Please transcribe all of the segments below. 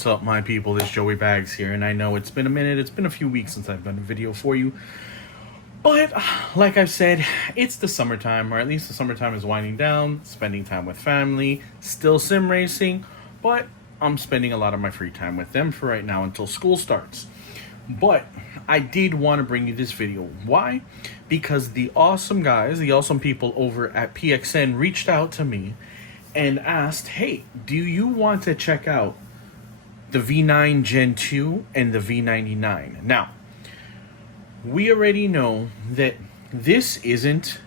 What's up, my people? It's Joey Bags here, and I know it's been a minute, it's been a few weeks since I've done a video for you. But, like I've said, it's the summertime, or at least the summertime is winding down, spending time with family, still sim racing, but I'm spending a lot of my free time with them for right now until school starts. But I did want to bring you this video. Why? Because the awesome guys, the awesome people over at PXN reached out to me and asked, hey, do you want to check out the V9 Gen 2 and the V99? Now, we already know that this isn't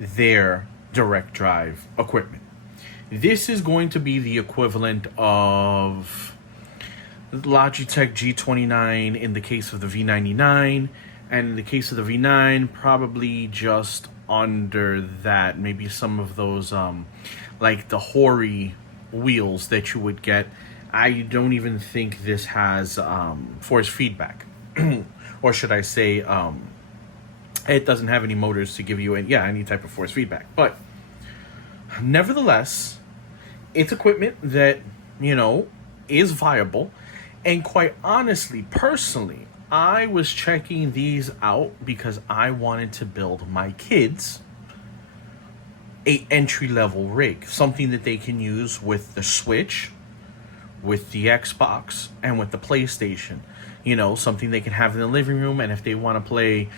their direct drive equipment. This is going to be the equivalent of Logitech G29 in the case of the V99, and in the case of the V9, probably just under that, maybe some of those like the Hori wheels that you would get. I don't even think this has force feedback. Or should I say, it doesn't have any motors to give you any type of force feedback. But nevertheless, it's equipment that, you know, is viable. And quite honestly, personally, I was checking these out because I wanted to build my kids a entry-level rig, something that they can use with the Switch, with the Xbox, and with the PlayStation. You know, something they can have in the living room, and if they want to play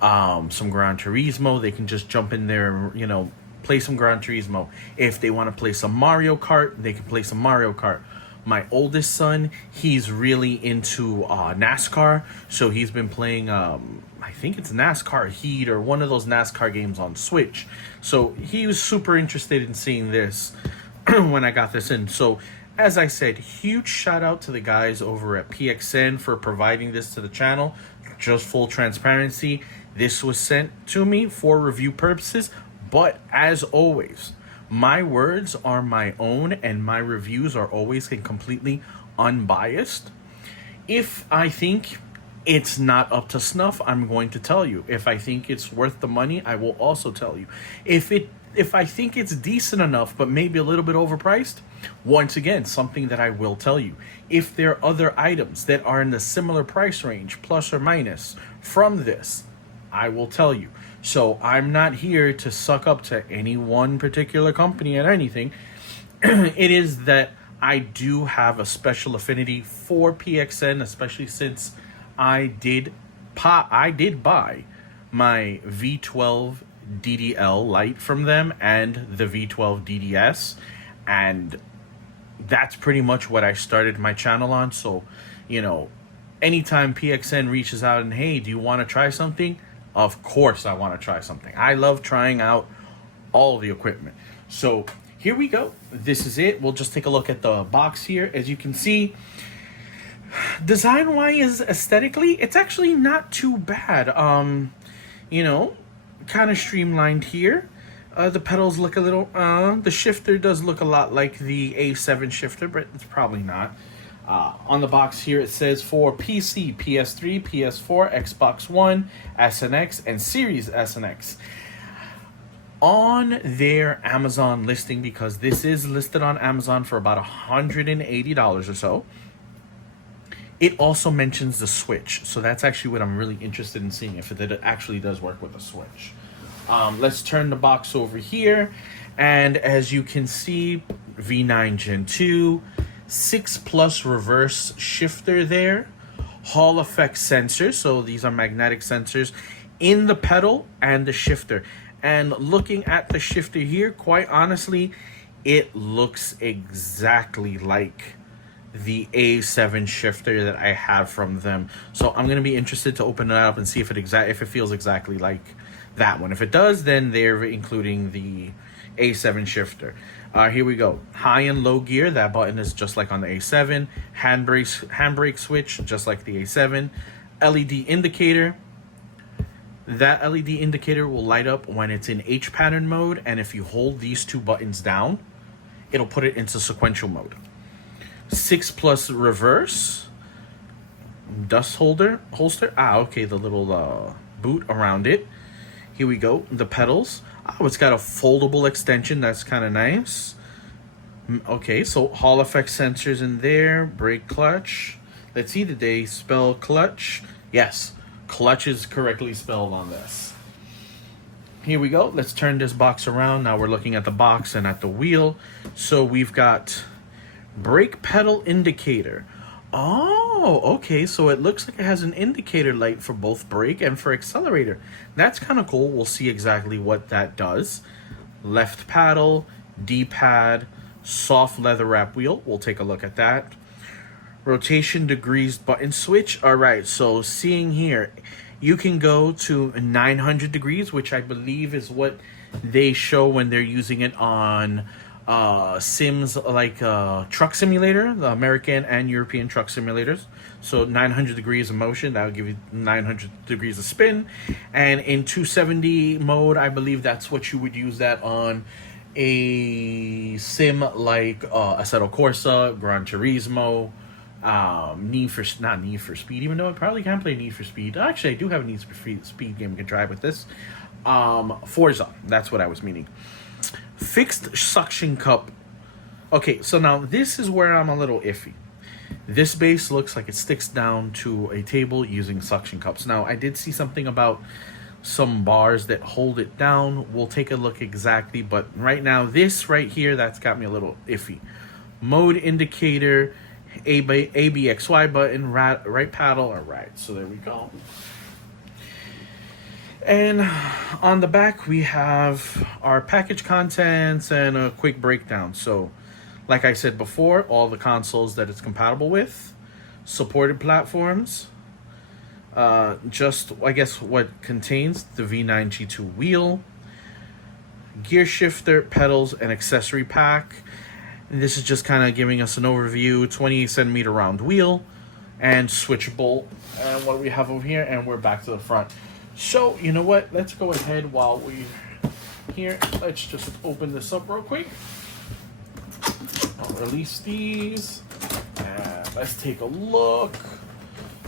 some Gran Turismo, they can just jump in there and, you know, play some Gran Turismo. If they want to play some Mario Kart, they can play some Mario Kart. My oldest son, he's really into NASCAR, so he's been playing, I think it's NASCAR Heat or one of those NASCAR games on Switch. So he was super interested in seeing this when I got this in. So as I said, huge shout out to the guys over at PXN for providing this to the channel. Just full transparency, this was sent to me for review purposes, but as always, my words are my own and my reviews are always completely unbiased. If I think it's not up to snuff, I'm going to tell you. If I think it's worth the money, I will also tell you. If I think it's decent enough, but maybe a little bit overpriced, once again, something that I will tell you. If there are other items that are in the similar price range, plus or minus, from this, I will tell you. So I'm not here to suck up to any one particular company and anything. It is that I do have a special affinity for PXN, especially since I did buy my V12 DDL Lite from them and the V12 DDS, and that's pretty much what I started my channel on. So, you know, anytime PXN reaches out and, hey, do you want to try something? Of course I want to try something. I love trying out all the equipment. So here we go. This is it. We'll just take a look at the box here. As you can see, design-wise, aesthetically, it's actually not too bad. You know, kind of streamlined here. The pedals look a little, the shifter does look a lot like the A7 shifter, but it's probably not. On the box here, it says for PC, PS3, PS4, Xbox One, S and X, and Series S and X. On their Amazon listing, because this is listed on Amazon for about $180 or so, it also mentions the Switch. So that's actually what I'm really interested in seeing, if it actually does work with the Switch. Let's turn the box over here. And as you can see, V9 Gen 2, 6+ reverse shifter there, Hall effect sensors, so these are magnetic sensors in the pedal and the shifter. And looking at the shifter here, quite honestly, it looks exactly like the A7 shifter that I have from them. So I'm gonna be interested to open it up and see if it feels exactly like that one. If it does, then they're including the A7 shifter. Here we go. High and low gear, that button is just like on the A7. Handbrake switch, just like the A7. LED indicator. That LED indicator will light up when it's in H pattern mode, and if you hold these two buttons down, it'll put it into sequential mode. 6+ reverse. Dust holster. Okay, the little boot around it. Here we go. The pedals. Oh, it's got a foldable extension. That's kind of nice. Okay, so Hall effect sensors in there, brake clutch. Let's see, did they spell clutch? Yes, clutch is correctly spelled on this. Here we go. Let's turn this box around. Now we're looking at the box and at the wheel. So we've got brake pedal indicator. Oh, okay. So it looks like it has an indicator light for both brake and for accelerator. That's kind of cool. We'll see exactly what that does. Left paddle, D-pad, soft leather wrap wheel. We'll take a look at that. Rotation degrees button switch. All right, so seeing here, you can go to 900 degrees, which I believe is what they show when they're using it on sims like Truck Simulator, the American and European truck simulators. So 900 degrees of motion, that would give you 900 degrees of spin. And in 270 mode, I believe that's what you would use that on a sim like Assetto Corsa, Gran Turismo, Need for Speed, even though I probably can play Need for Speed. Actually, I do have a Need for Speed game I can drive with this. Forza, that's what I was meaning. Fixed suction cup. Okay, so now this is where I'm a little iffy. This base looks like it sticks down to a table using suction cups. Now, I did see something about some bars that hold it down. We'll take a look exactly, but right now, this right here, that's got me a little iffy. Mode indicator, ABXY button, right paddle, all right, so there we go. And on the back, we have our package contents and a quick breakdown. So, like I said before, all the consoles that it's compatible with, supported platforms, just, I guess, what contains the V9 G2 wheel, gear shifter, pedals, and accessory pack. And this is just kind of giving us an overview, 28 centimeter round wheel, and switchable. And what do we have over here? And we're back to the front. So, you know what? Let's go ahead while we're here. Let's just open this up real quick. I'll release these. And let's take a look.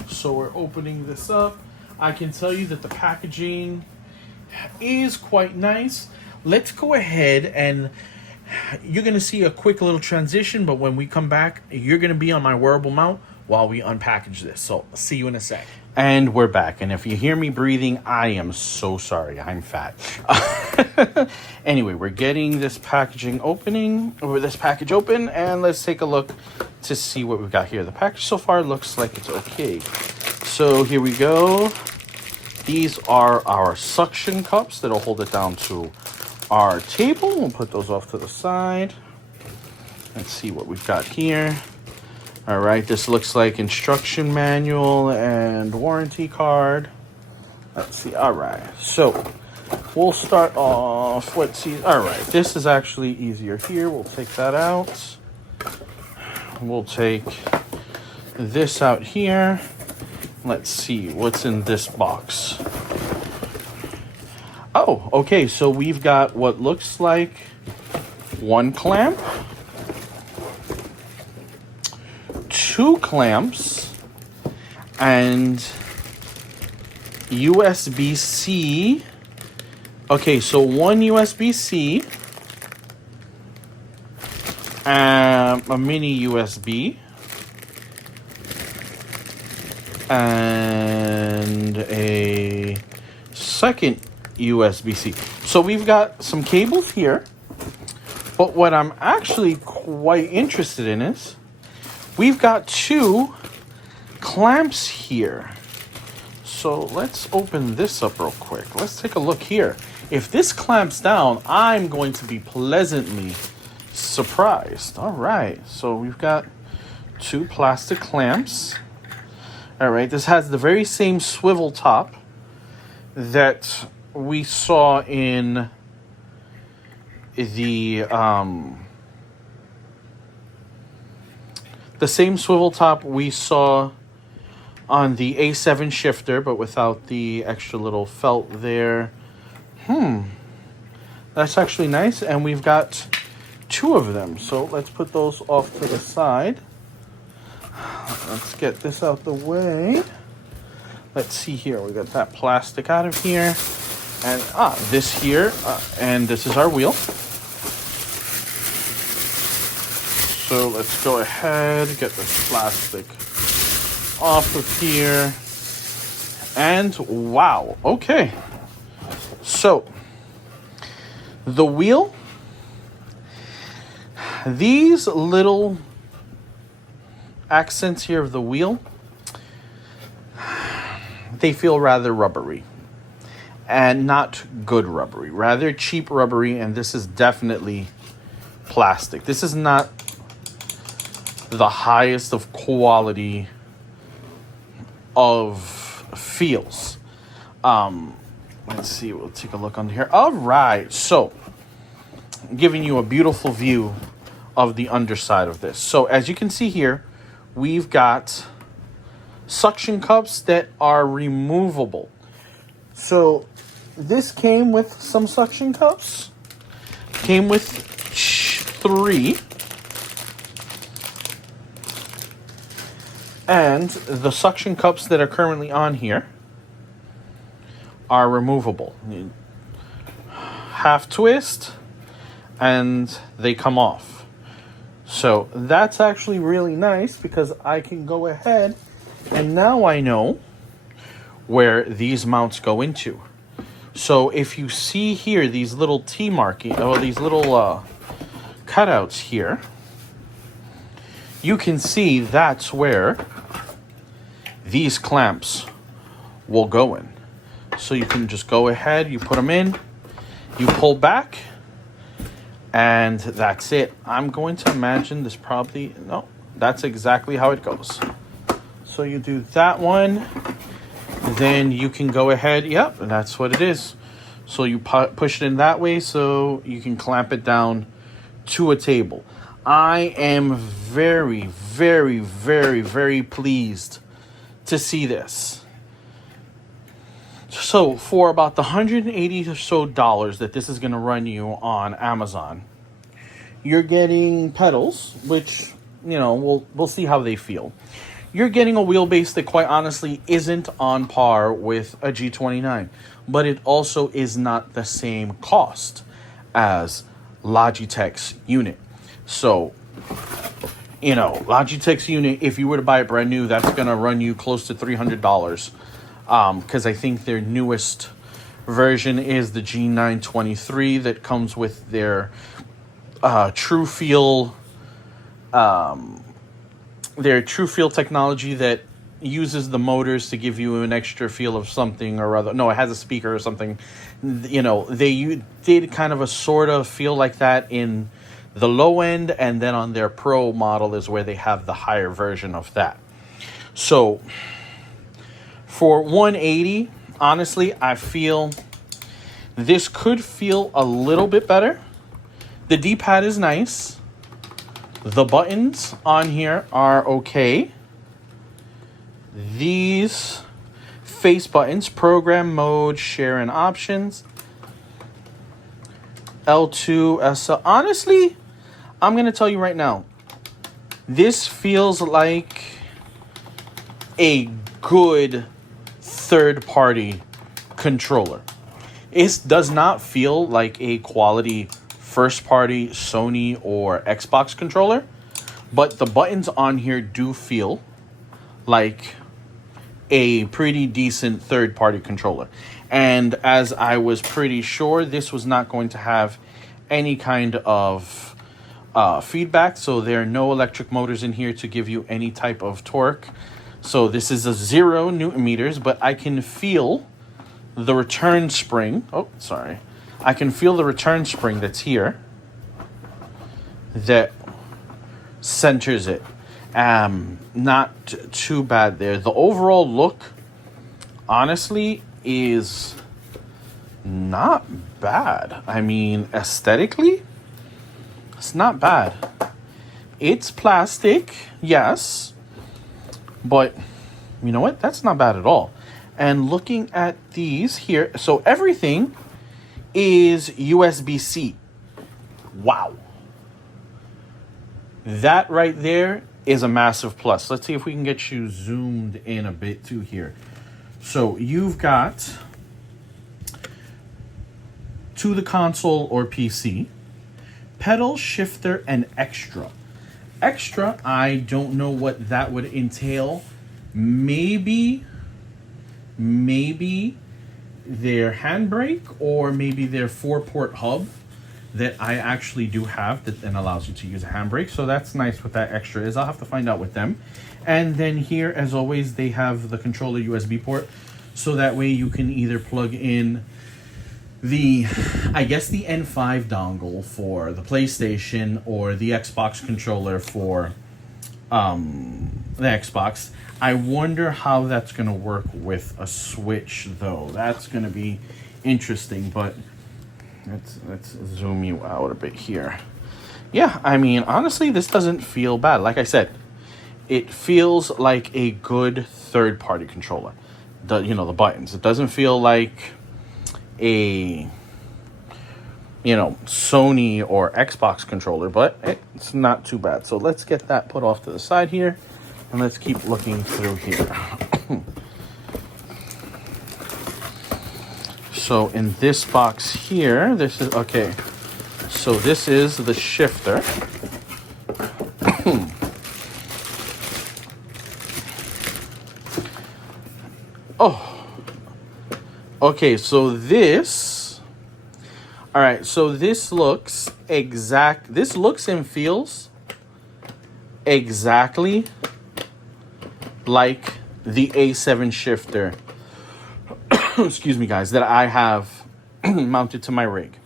So we're opening this up. I can tell you that the packaging is quite nice. Let's go ahead and you're going to see a quick little transition, but when we come back, you're going to be on my wearable mount while we unpackage this. So, see you in a sec. And we're back. And if you hear me breathing, I am so sorry. I'm fat. Anyway, we're getting this package open, and let's take a look to see what we've got here. The package so far looks like it's okay. So here we go. These are our suction cups that'll hold it down to our table. We'll put those off to the side. Let's see what we've got here. All right, this looks like instruction manual and warranty card. Let's see. All right, so we'll start off. Let's see. All right, this is actually easier here. We'll take that out. We'll take this out here. Let's see what's in this box. Oh, okay, so we've got what looks like one clamp, two clamps, and USB-C. Okay, so one USB-C, a mini USB, and a second USB-C. So we've got some cables here, but what I'm actually quite interested in is we've got two clamps here. So let's open this up real quick. Let's take a look here. If this clamps down, I'm going to be pleasantly surprised. All right, so we've got two plastic clamps. All right, this has the very same swivel top that we saw in the same swivel top we saw on the A7 shifter, but without the extra little felt there. That's actually nice, and we've got two of them. So let's put those off to the side. Let's get this out the way. Let's see here. We got that plastic out of here. And this here, and this is our wheel. So let's go ahead, get this plastic off of here. And wow, okay. So the wheel, these little accents here of the wheel, they feel rather rubbery. And not good rubbery, rather cheap rubbery, and this is definitely plastic. This is not the highest of quality of feels. Let's see, we'll take a look under here. All right, so giving you a beautiful view of the underside of this. So as you can see here, we've got suction cups that are removable. So this came with some suction cups. Came with 3. And the suction cups that are currently on here are removable. Half twist and they come off. So that's actually really nice because I can go ahead and now I know where these mounts go into. So if you see here these little T marking, or these little cutouts here, you can see that's where these clamps will go in. So you can just go ahead, you put them in, you pull back, and that's it. I'm going to imagine this probably, no, that's exactly how it goes. So you do that one, then you can go ahead, yep, and that's what it is. So you push it in that way so you can clamp it down to a table. I am very, very, very, very pleased to see this. So for about the $180 or so that this is going to run you on Amazon, you're getting pedals, which, you know, we'll see how they feel. You're getting a wheelbase that quite honestly isn't on par with a G29, but it also is not the same cost as Logitech's unit. So, you know, Logitech's unit, if you were to buy it brand new, that's going to run you close to $300. Because I think their newest version is the G923 that comes with their True Feel technology that uses the motors to give you an extra feel of something or other. No, it has a speaker or something. You know, they did kind of a sort of feel like that in the low end, and then on their Pro model is where they have the higher version of that. So for $180, honestly, I feel this could feel a little bit better. The D-pad is nice. The buttons on here are okay. These face buttons, program mode, share and options, L2, SL. Honestly, I'm going to tell you right now, this feels like a good third-party controller. It does not feel like a quality first-party Sony or Xbox controller, but the buttons on here do feel like a pretty decent third-party controller. And as I was pretty sure, this was not going to have any kind of feedback, so there are no electric motors in here to give you any type of torque. So this is a 0 Newton meters, but I can feel the return spring. Oh, sorry. I can feel the return spring that's here that centers it. Not too bad there. The overall look, honestly, is not bad. I mean, aesthetically, it's not bad. It's plastic, yes, but you know what? That's not bad at all. And looking at these here, so everything is USB-C. Wow. That right there is a massive plus. Let's see if we can get you zoomed in a bit too here. So you've got to the console or PC, pedal, shifter, and extra. extra, I don't know what that would entail. Maybe their handbrake, or maybe their 4-port hub that I actually do have that then allows you to use a handbrake. So that's nice what that extra is. I'll have to find out with them. And then here, as always, they have the controller USB port. So that way you can either plug in the, I guess, the N5 dongle for the PlayStation, or the Xbox controller for the Xbox. I wonder how that's going to work with a Switch, though. That's going to be interesting, but let's zoom you out a bit here. Yeah, I mean, honestly, this doesn't feel bad. Like I said, it feels like a good third-party controller. The buttons. It doesn't feel like a Sony or Xbox controller, but it's not too bad. So let's get that put off to the side here, and let's keep looking through here. So in this box here, this is okay. So this is the shifter. Oh, okay. So this. All right. So this looks This looks and feels exactly like the A7 shifter. Excuse me, guys, that I have mounted to my rig.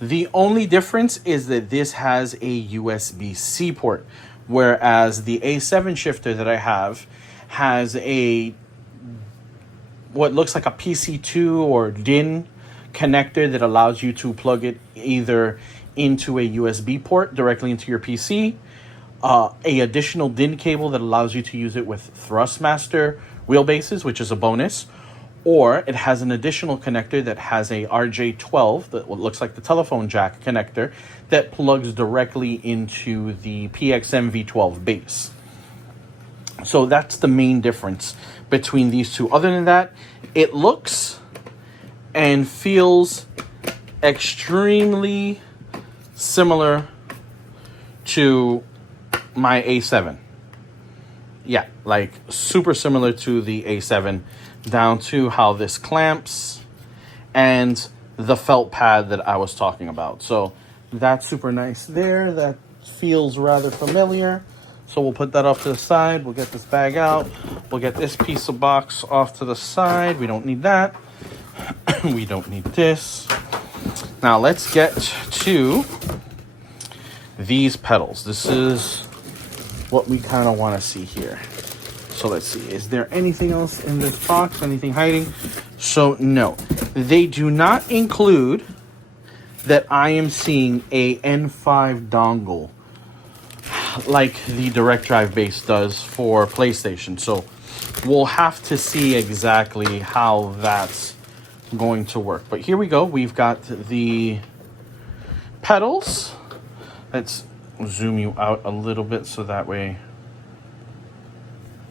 The only difference is that this has a USB-C port, whereas the A7 shifter that I have has what looks like a PC2 or DIN connector that allows you to plug it either into a USB port directly into your PC, a additional DIN cable that allows you to use it with Thrustmaster wheelbases, which is a bonus, or it has an additional connector that has a RJ12, that looks like the telephone jack connector, that plugs directly into the PXN V9 base. So that's the main difference between these two. Other than that, it looks and feels extremely similar to my A7. Yeah, like super similar to the A7, down to how this clamps and the felt pad that I was talking about. So that's super nice there. That feels rather familiar. So we'll put that off to the side. We'll get this bag out. We'll get this piece of box off to the side. We don't need that. We don't need this. Now let's get to these pedals. This is what we kind of want to see here. So let's see. Is there anything else in this box? Anything hiding? So no. They do not include that I am seeing a N5 dongle like the direct drive base does for PlayStation. So we'll have to see exactly how that's going to work. But here we go. We've got the pedals. Let's zoom you out a little bit so that way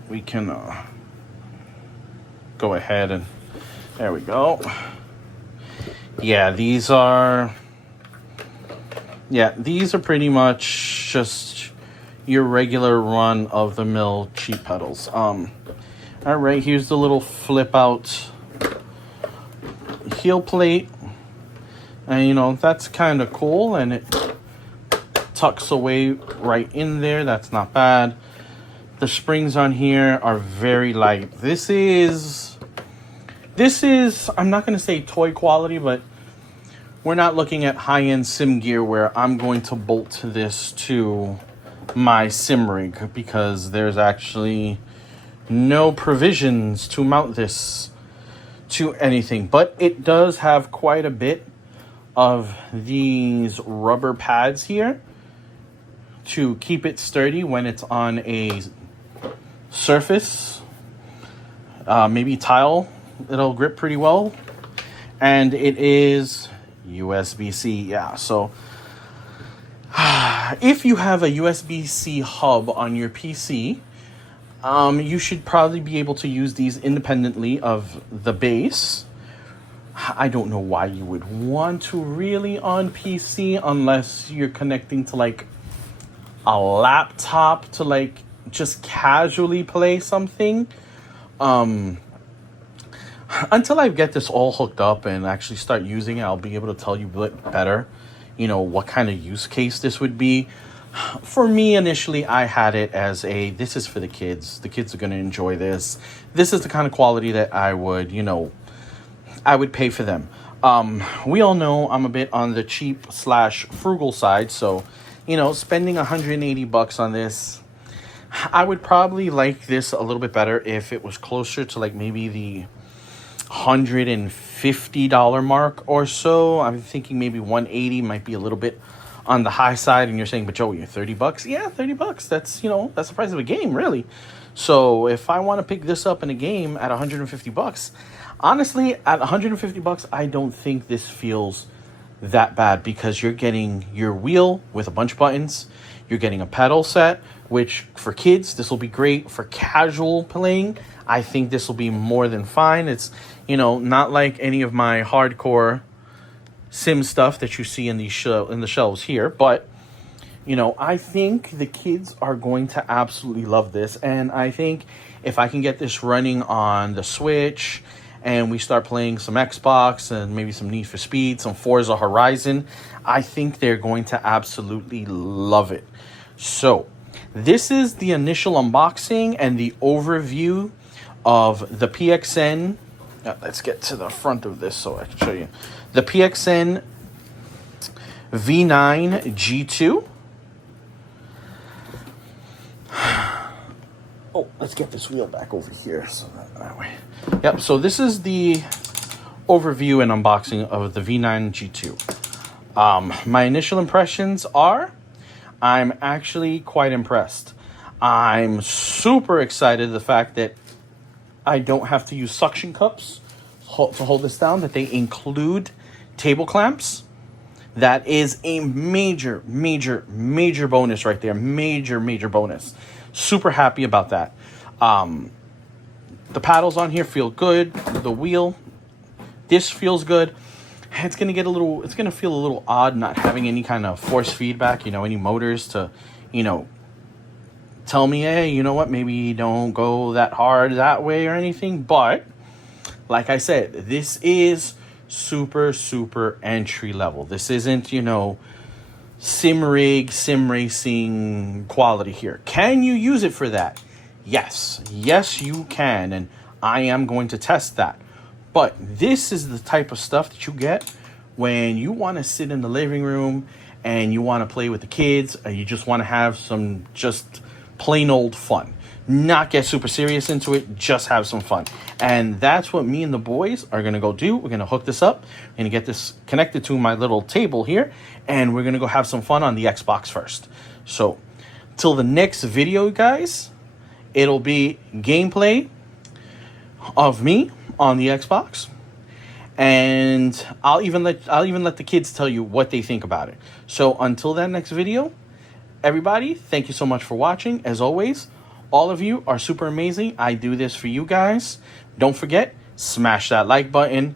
we can go ahead and there we go. Yeah, these are pretty much just your regular run of the mill cheap pedals. All right, here's the little flip out heel plate, and that's kind of cool, and it tucks away right in there. That's not bad. The springs on here are very light. This is I'm not going to say toy quality, but we're not looking at high-end sim gear where I'm going to bolt this to my sim rig, because there's actually no provisions to mount this to anything. But it does have quite a bit of these rubber pads here to keep it sturdy when it's on a surface, maybe tile. It'll grip pretty well, and it is USB-C. Yeah, so if you have a USB-C hub on your PC, you should probably be able to use these independently of the base. I don't know why you would want to really on PC unless you're connecting to like a laptop to like just casually play something. Until I get this all hooked up and actually start using it, I'll be able to tell you better, what kind of use case this would be. For me, initially, I had it as this is for the kids. The kids are going to enjoy this. This is the kind of quality that I would pay for them. We all know I'm a bit on the cheap / frugal side. So, spending $180 on this, I would probably like this a little bit better if it was closer to like maybe the $150 mark or so. I'm thinking maybe 180 might be a little bit on the high side. And you're saying, but Joe, you're $30? Yeah, $30. That's, that's the price of a game, really. So if I want to pick this up in a game at $150, honestly, at $150, I don't think this feels that bad, because you're getting your wheel with a bunch of buttons. You're getting a pedal set, which for kids, this will be great. For casual playing, I think this will be more than fine. It's, not like any of my hardcore sim stuff that you see in the shelves here. But, I think the kids are going to absolutely love this. And I think if I can get this running on the Switch and we start playing some Xbox and maybe some Need for Speed, some Forza Horizon, I think they're going to absolutely love it. So this is the initial unboxing and the overview of the PXN. Let's get to the front of this so I can show you. The PXN V9 G2. Oh, let's get this wheel back over here so that way. Yep, so this is the overview and unboxing of the V9 G2. My initial impressions are, I'm actually quite impressed. I'm super excited the fact that I don't have to use suction cups to hold this down, that they include table clamps. That is a major, major, major bonus right there. Major, major bonus. Super happy about that. The paddles on here feel good. The wheel, this feels good. It's gonna feel a little odd not having any kind of force feedback, any motors to, tell me, hey, you know what, maybe don't go that hard that way or anything. But like I said, this is super, super entry level. This isn't, sim racing quality here. Can you use it for that? Yes, you can. And I am going to test that. But this is the type of stuff that you get when you want to sit in the living room and you want to play with the kids, and you just want to have some just plain old fun. Not get super serious into it, just have some fun. And that's what me and the boys are going to go do. We're going to hook this up. We're going to get this connected to my little table here, and we're going to go have some fun on the Xbox first. So, till the next video, guys, it'll be gameplay of me on the Xbox, and I'll even let the kids tell you what they think about it. So until that next video, everybody, thank you so much for watching. As always, all of you are super amazing. I do this for you guys. Don't forget, smash that like button,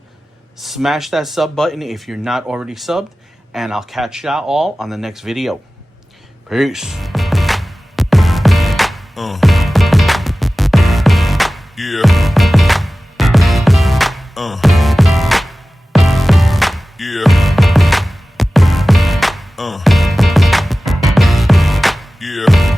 smash that sub button if you're not already subbed, and I'll catch y'all all on the next video. Peace. Yeah. Yeah. Yeah.